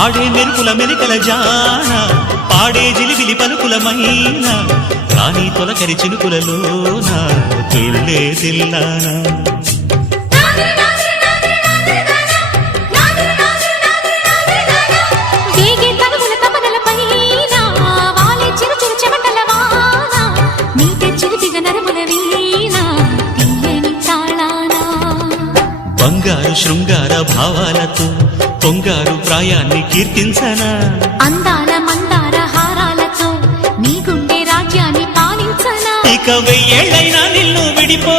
ఆడే మెరుపుల మెలికల జాన పాడే జిలిబిలి పలుకుల మైన రాణి తొలకరి చినుకులలోన తుళ్ళే తిల్లానా బంగారు శృంగార భావాలతో పొంగారు ప్రాయాన్ని కీర్తించనా అందాల మందార హారాలతో నీ గుండె రాజ్యాన్ని పాలించనా ఇక వెయ్యేళ్ళైనా నిన్ను విడిపో